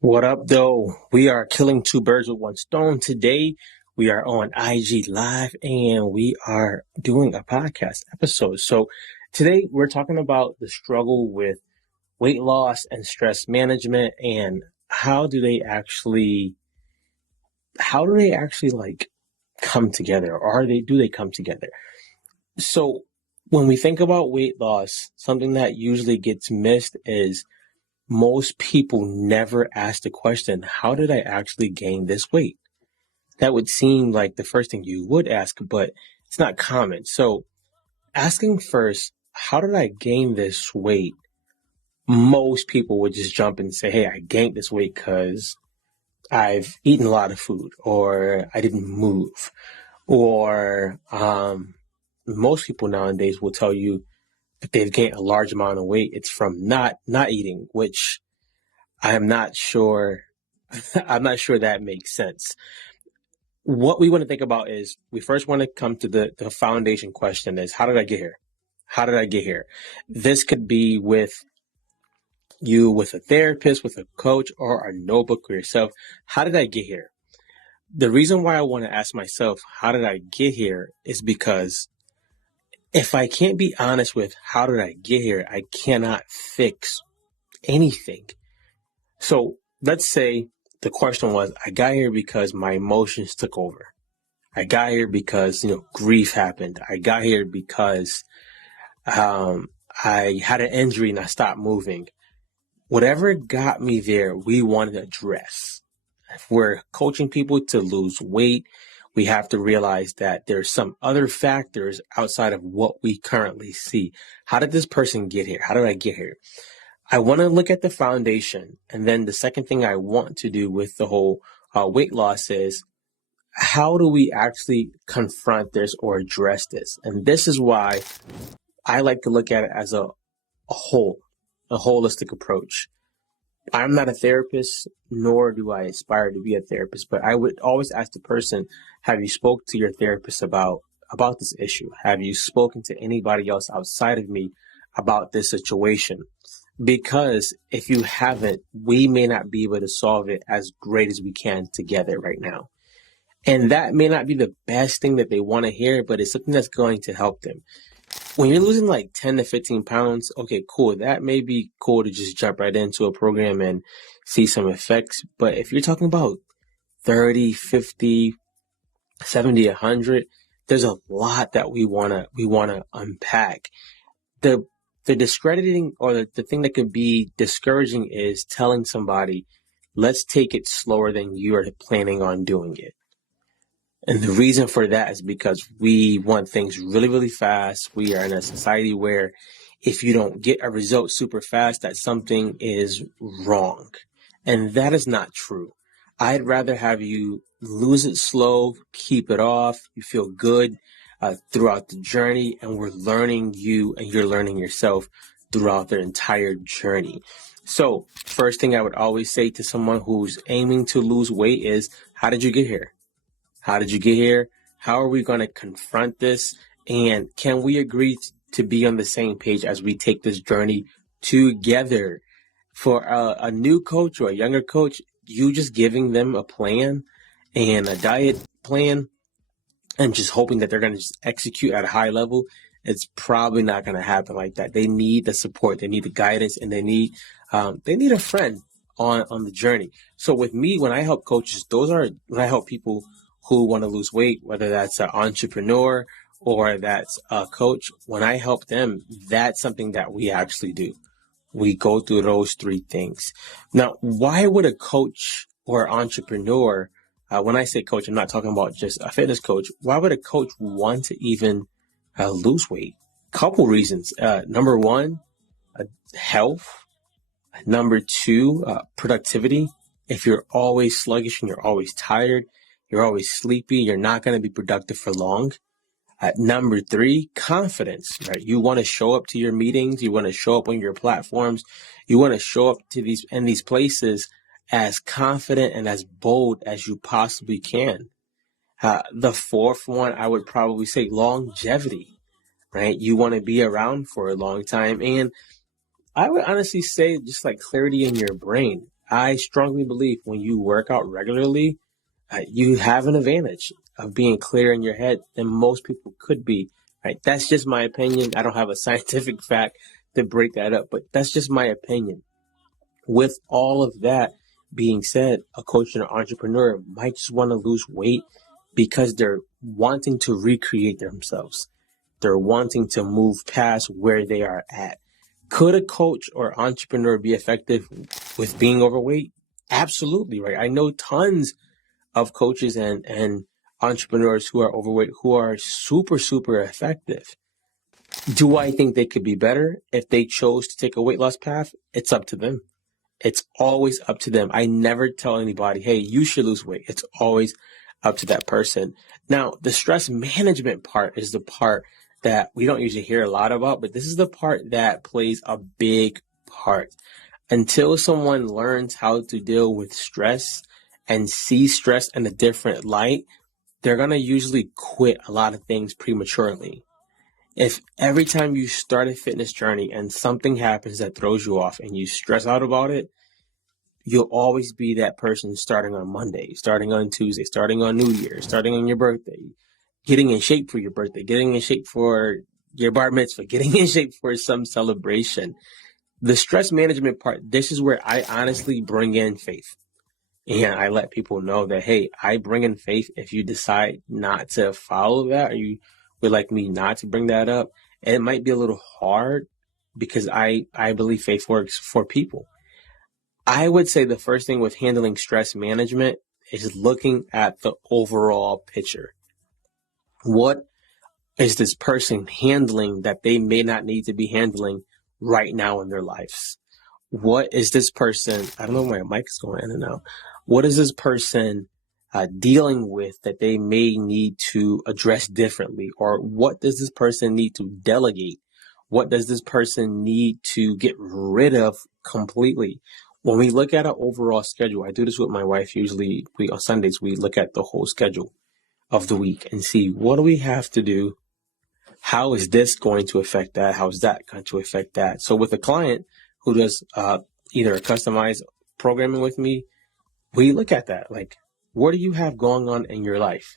What up, though? We are killing two birds with one stone. Today, we are on IG Live and we are doing a podcast episode. So, today we're talking about the struggle with weight loss and stress management and how do they actually like come together, or do they come together? So, when we think about weight loss, something that usually gets missed is most people never ask the question, how did I actually gain this weight? That would seem like the first thing you would ask, but it's not common. So asking first, how did I gain this weight? Most people would just jump and say, hey, I gained this weight because I've eaten a lot of food, or I didn't move, or most people nowadays will tell you if they've gained a large amount of weight, it's from not eating, which I am not sure. I'm not sure that makes sense. What we want to think about is we first want to come to the foundation question is, how did I get here? How did I get here? This could be with you, with a therapist, with a coach, or a notebook for yourself. How did I get here? The reason why I want to ask myself, how did I get here, is because if I can't be honest with how did I get here, I cannot fix anything. So let's say the question was, I got here because my emotions took over. I got here because, grief happened. I got here because I had an injury and I stopped moving. Whatever got me there, we want to address. If we're coaching people to lose weight, we have to realize that there's some other factors outside of what we currently see. How did this person get here? How did I get here? I want to look at the foundation. And then the second thing I want to do with the whole weight loss is, how do we actually confront this or address this? And this is why I like to look at it as a holistic approach. I'm not a therapist, nor do I aspire to be a therapist, but I would always ask the person, have you spoke to your therapist about this issue? Have you spoken to anybody else outside of me about this situation? Because if you haven't, we may not be able to solve it as great as we can together right now. And that may not be the best thing that they want to hear, but it's something that's going to help them. When you're losing like 10 to 15 pounds, okay, cool. That may be cool to just jump right into a program and see some effects. But if you're talking about 30, 50, 70, 100, there's a lot that we want to unpack. The discrediting, or the thing that could be discouraging, is telling somebody, let's take it slower than you are planning on doing it. And the reason for that is because we want things really, really fast. We are in a society where if you don't get a result super fast, that something is wrong. And that is not true. I'd rather have you lose it slow, keep it off, you feel good throughout the journey, and we're learning you and you're learning yourself throughout the entire journey. So first thing I would always say to someone who's aiming to lose weight is, how did you get here? How did you get here? How are we going to confront this? And can we agree to be on the same page as we take this journey together? For a new coach or a younger coach, you just giving them a plan and a diet plan and just hoping that they're going to just execute at a high level, it's probably not going to happen like that. They need the support, they need the guidance, and they need a friend on the journey. So with me, when I help coaches, when I help people who want to lose weight, whether that's an entrepreneur or that's a coach, when I help them, that's something that we actually do. We go through those three things. Now, why would a coach or entrepreneur, when I say coach, I'm not talking about just a fitness coach, why would a coach want to even lose weight? Couple reasons. Number one, health. Number two, productivity. If you're always sluggish and you're always tired, you're always sleepy, you're not going to be productive for long. Number three, confidence, right? You want to show up to your meetings. You want to show up on your platforms. You want to show up to these places as confident and as bold as you possibly can. The fourth one, I would probably say longevity, right? You want to be around for a long time. And I would honestly say just like clarity in your brain. I strongly believe when you work out regularly, you have an advantage of being clear in your head than most people could be. Right? That's just my opinion. I don't have a scientific fact to break that up, but that's just my opinion. With all of that being said, a coach and an entrepreneur might just want to lose weight because they're wanting to recreate themselves. They're wanting to move past where they are at. Could a coach or entrepreneur be effective with being overweight? Absolutely, right? I know tons of coaches and entrepreneurs who are overweight who are super, super effective. Do I think they could be better if they chose to take a weight loss path? It's up to them. It's always up to them. I never tell anybody, hey, you should lose weight. It's always up to that person. Now, the stress management part is the part that we don't usually hear a lot about, but this is the part that plays a big part. Until someone learns how to deal with stress and see stress in a different light, they're going to usually quit a lot of things prematurely. If every time you start a fitness journey and something happens that throws you off and you stress out about it, you'll always be that person starting on Monday, starting on Tuesday, starting on New Year, starting on your birthday, getting in shape for your birthday, getting in shape for your bar mitzvah, getting in shape for some celebration. The stress management part, this is where I honestly bring in faith. And I let people know that, hey, I bring in faith. If you decide not to follow that, or you would like me not to bring that up, and it might be a little hard because I believe faith works for people. I would say the first thing with handling stress management is looking at the overall picture. What is this person handling that they may not need to be handling right now in their lives? What is this person, I don't know where my mic is going in and out. What is this person dealing with that they may need to address differently? Or what does this person need to delegate? What does this person need to get rid of completely? When we look at an overall schedule, I do this with my wife usually. On Sundays, we look at the whole schedule of the week and see what do we have to do? How is this going to affect that? How is that going to affect that? So with a client who does either a customized programming with me, we look at that. Like, what do you have going on in your life?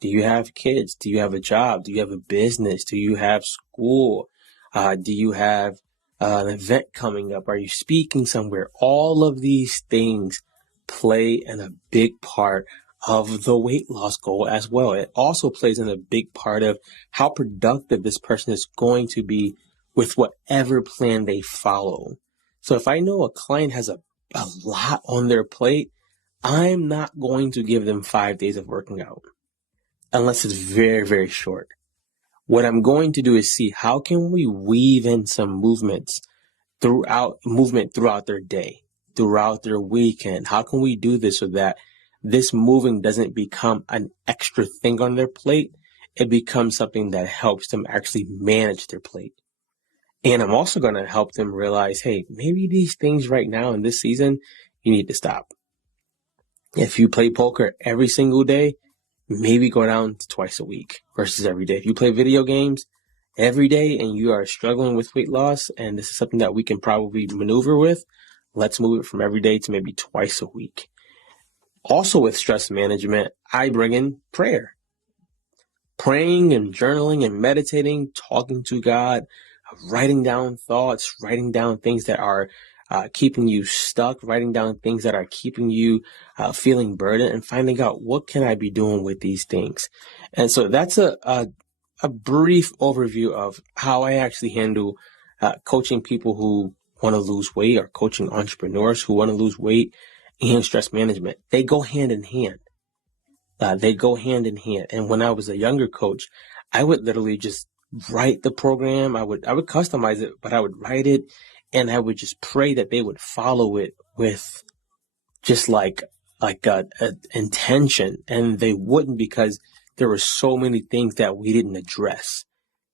Do you have kids? Do you have a job? Do you have a business? Do you have school? Do you have an event coming up? Are you speaking somewhere? All of these things play in a big part of the weight loss goal as well. It also plays in a big part of how productive this person is going to be with whatever plan they follow. So if I know a client has a lot on their plate, I'm not going to give them 5 days of working out unless it's very, very short. What I'm going to do is see how can we weave in some movement throughout their day, throughout their weekend. How can we do this so that this moving doesn't become an extra thing on their plate? It becomes something that helps them actually manage their plate. And I'm also going to help them realize, hey, maybe these things right now in this season, you need to stop. If you play poker every single day, maybe go down to twice a week versus every day. If you play video games every day and you are struggling with weight loss, and this is something that we can probably maneuver with, let's move it from every day to maybe twice a week. Also with stress management, I bring in prayer. Praying and journaling and meditating, talking to God, writing down thoughts, writing down things that are keeping you stuck, writing down things that are keeping you feeling burdened, and finding out what can I be doing with these things. And so that's a brief overview of how I actually handle coaching people who want to lose weight, or coaching entrepreneurs who want to lose weight, and stress management. They go hand in hand. And when I was a younger coach, I would literally just write the program. I would customize it, but I would write it, and I would just pray that they would follow it with just like a intention. And they wouldn't, because there were so many things that we didn't address.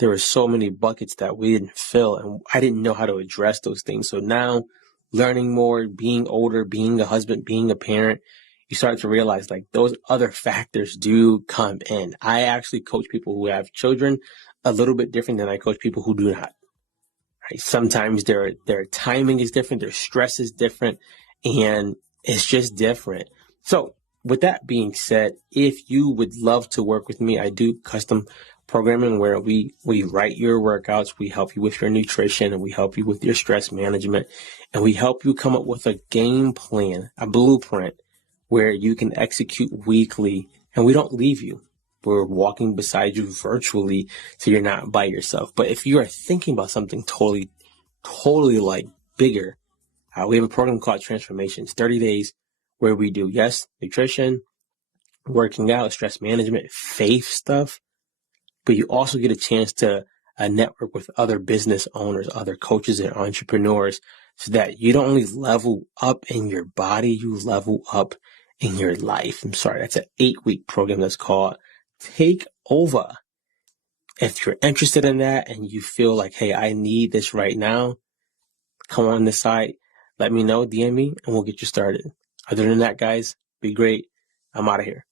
There were so many buckets that we didn't fill, and I didn't know how to address those things. So now, learning more, being older, being a husband, being a parent, you start to realize like those other factors do come in. I actually coach people who have children a little bit different than I coach people who do not. Right? Sometimes their timing is different, their stress is different, and it's just different. So with that being said, if you would love to work with me, I do custom programming where we write your workouts, we help you with your nutrition, and we help you with your stress management, and we help you come up with a game plan, a blueprint where you can execute weekly, and we don't leave you. We're walking beside you virtually, so you're not by yourself. But if you are thinking about something totally like bigger, we have a program called Transformations, 30 days, where we do, yes, nutrition, working out, stress management, faith stuff, but you also get a chance to network with other business owners, other coaches and entrepreneurs, so that you don't only level up in your body, you level up in your life. I'm sorry, that's an 8-week program that's called Take Over. If you're interested in that and you feel like, hey, I need this right now, come on this site, let me know, DM me, and we'll get you started. Other than that, guys, be great. I'm out of here.